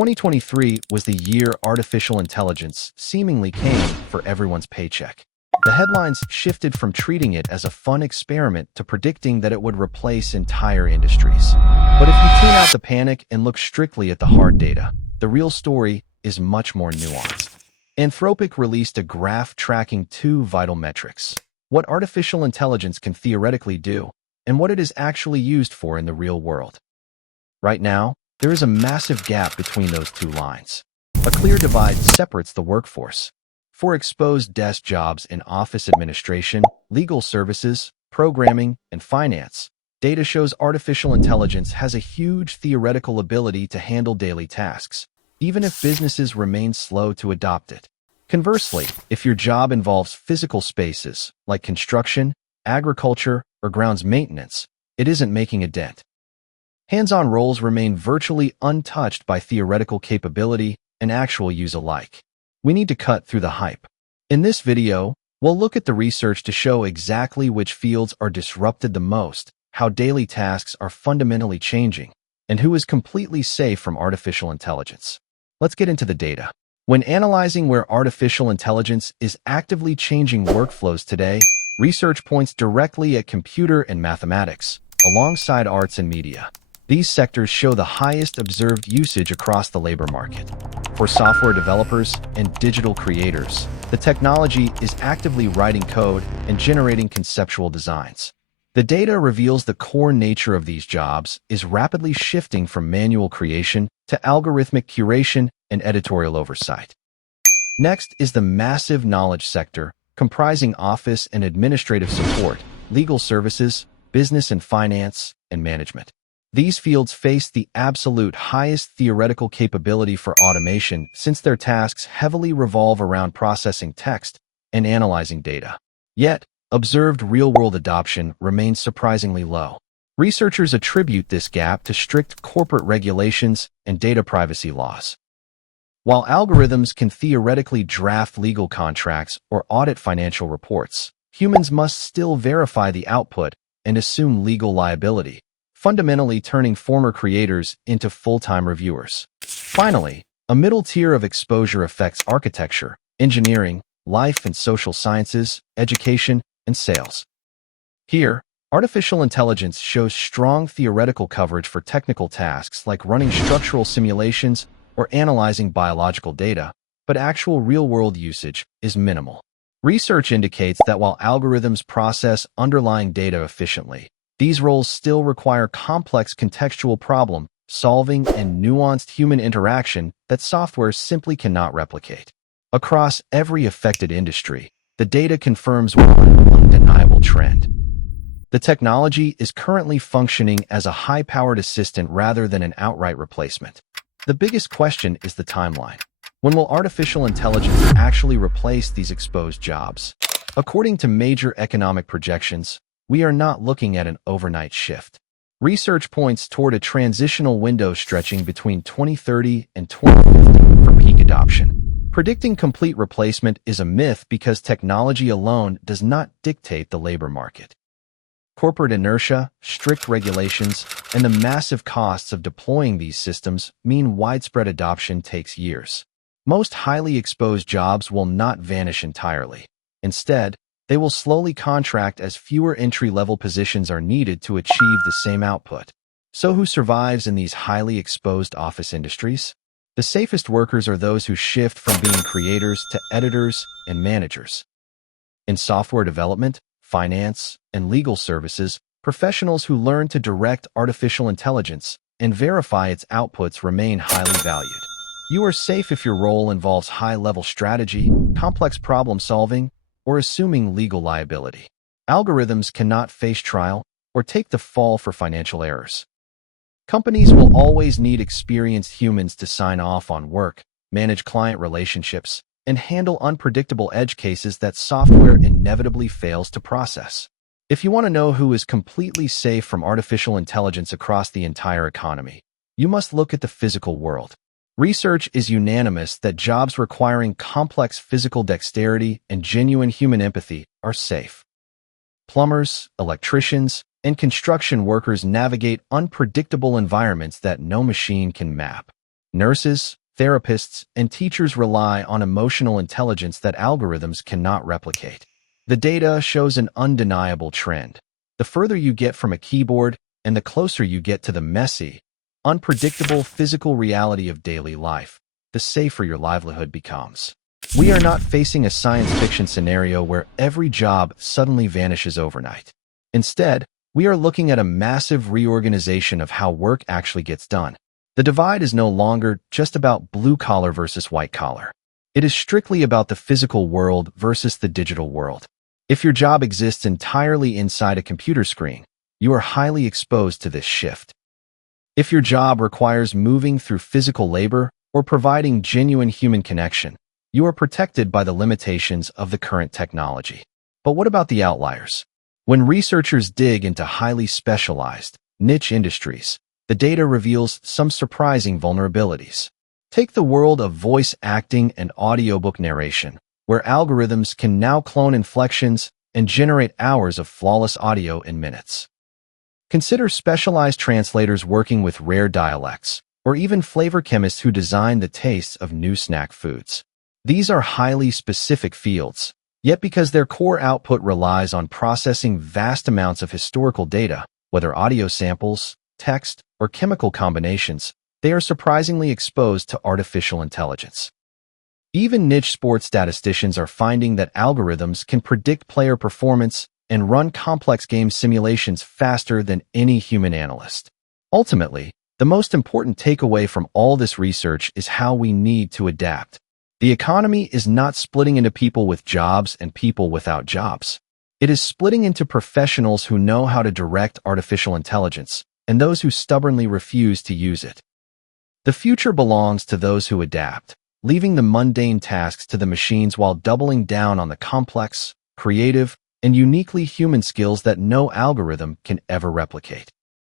2023 was the year artificial intelligence seemingly came for everyone's paycheck. The headlines shifted from treating it as a fun experiment to predicting that it would replace entire industries. But if you tune out the panic and look strictly at the hard data, the real story is much more nuanced. Anthropic released a graph tracking two vital metrics: what artificial intelligence can theoretically do, and what it is actually used for in the real world. Right now, there is a massive gap between those two lines. A clear divide separates the workforce. For exposed desk jobs in office administration, legal services, programming, and finance, data shows artificial intelligence has a huge theoretical ability to handle daily tasks, even if businesses remain slow to adopt it. Conversely, if your job involves physical spaces, like construction, agriculture, or grounds maintenance, it isn't making a dent. Hands-on roles remain virtually untouched by theoretical capability and actual use alike. We need to cut through the hype. In this video, we'll look at the research to show exactly which fields are disrupted the most, how daily tasks are fundamentally changing, and who is completely safe from artificial intelligence. Let's get into the data. When analyzing where artificial intelligence is actively changing workflows today, research points directly at computer and mathematics, alongside arts and media. These sectors show the highest observed usage across the labor market. For software developers and digital creators, the technology is actively writing code and generating conceptual designs. The data reveals the core nature of these jobs is rapidly shifting from manual creation to algorithmic curation and editorial oversight. Next is the massive knowledge sector, comprising office and administrative support, legal services, business and finance, and management. These fields face the absolute highest theoretical capability for automation since their tasks heavily revolve around processing text and analyzing data. Yet, observed real-world adoption remains surprisingly low. Researchers attribute this gap to strict corporate regulations and data privacy laws. While algorithms can theoretically draft legal contracts or audit financial reports, humans must still verify the output and assume legal liability, fundamentally turning former creators into full-time reviewers. Finally, a middle tier of exposure affects architecture, engineering, life and social sciences, education, and sales. Here, artificial intelligence shows strong theoretical coverage for technical tasks like running structural simulations or analyzing biological data, but actual real-world usage is minimal. Research indicates that while algorithms process underlying data efficiently, these roles still require complex contextual problem solving and nuanced human interaction that software simply cannot replicate. Across every affected industry, the data confirms one undeniable trend. The technology is currently functioning as a high-powered assistant rather than an outright replacement. The biggest question is the timeline. When will artificial intelligence actually replace these exposed jobs? According to major economic projections, we are not looking at an overnight shift. Research points toward a transitional window stretching between 2030 and 2050 for peak adoption. Predicting complete replacement is a myth because technology alone does not dictate the labor market. Corporate inertia, strict regulations, and the massive costs of deploying these systems mean widespread adoption takes years. Most highly exposed jobs will not vanish entirely. Instead, they will slowly contract as fewer entry-level positions are needed to achieve the same output. So who survives in these highly exposed office industries? The safest workers are those who shift from being creators to editors and managers. In software development, finance, and legal services, professionals who learn to direct artificial intelligence and verify its outputs remain highly valued. You are safe if your role involves high-level strategy, complex problem-solving, or assuming legal liability. Algorithms cannot face trial or take the fall for financial errors. Companies will always need experienced humans to sign off on work, manage client relationships, and handle unpredictable edge cases that software inevitably fails to process. If you want to know who is completely safe from artificial intelligence across the entire economy, you must look at the physical world. Research is unanimous that jobs requiring complex physical dexterity and genuine human empathy are safe. Plumbers, electricians, and construction workers navigate unpredictable environments that no machine can map. Nurses, therapists, and teachers rely on emotional intelligence that algorithms cannot replicate. The data shows an undeniable trend. The further you get from a keyboard and the closer you get to the messy, unpredictable physical reality of daily life, the safer your livelihood becomes. We are not facing a science fiction scenario where every job suddenly vanishes overnight. Instead, we are looking at a massive reorganization of how work actually gets done. The divide is no longer just about blue-collar versus white-collar. It is strictly about the physical world versus the digital world. If your job exists entirely inside a computer screen, you are highly exposed to this shift. If your job requires moving through physical labor or providing genuine human connection, you are protected by the limitations of the current technology. But what about the outliers? When researchers dig into highly specialized, niche industries, the data reveals some surprising vulnerabilities. Take the world of voice acting and audiobook narration, where algorithms can now clone inflections and generate hours of flawless audio in minutes. Consider specialized translators working with rare dialects, or even flavor chemists who design the tastes of new snack foods. These are highly specific fields, yet because their core output relies on processing vast amounts of historical data, whether audio samples, text, or chemical combinations, they are surprisingly exposed to artificial intelligence. Even niche sports statisticians are finding that algorithms can predict player performance and run complex game simulations faster than any human analyst. Ultimately, the most important takeaway from all this research is how we need to adapt. The economy is not splitting into people with jobs and people without jobs. It is splitting into professionals who know how to direct artificial intelligence and those who stubbornly refuse to use it. The future belongs to those who adapt, leaving the mundane tasks to the machines while doubling down on the complex, creative, and uniquely human skills that no algorithm can ever replicate.